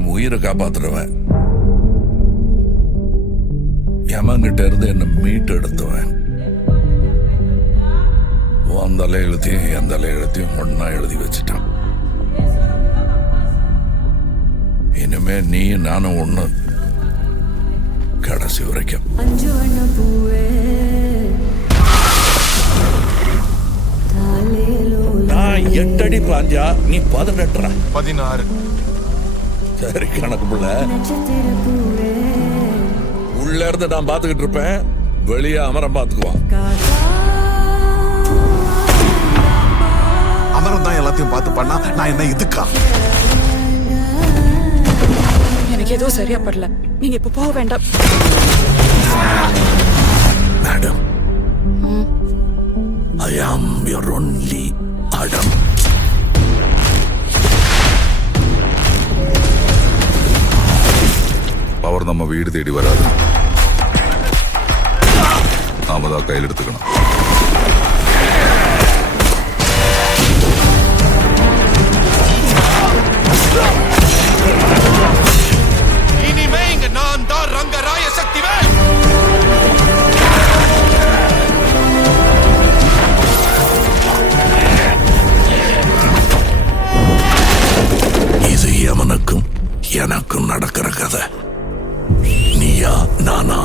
என் உயிரை காப்பாத்துறவன், யமங்கிட்ட இருந்து என்ன மீட்டு எடுத்துவேன். உன் தலையெழுத்தையும் என் தலையெழுத்தையும் ஒன்னா எழுதி வச்சுட்டான். இனிமே நீ நானும் ஒண்ணு, கடைசி வரைக்கும். நான் 8 அடி பாஞ்சா நீ 18, 16. சரி கணக்கு புள்ள. உள்ள இருந்து நான் பாத்துக்கிட்டு இருப்பேன், வெளியே அமரம் பாத்துக்குவான். அமரம் தான் எல்லாத்தையும் பார்த்து பண்ணா நான் என்ன இதுக்கா? எனக்கு எதுவும் சரியா படல, நீங்க இப்ப போக வேண்டாம். Madam, I am your only Adam. Power நம்ம வீடு தேடி வராது, நாம தான் கையில் எடுத்துக்கணும். இனிமே இங்க நான் தான் ரங்கராய சக்திவேல். இது யமனுக்கும் எனக்கும் நடக்கிற கதை. நீயா நானா?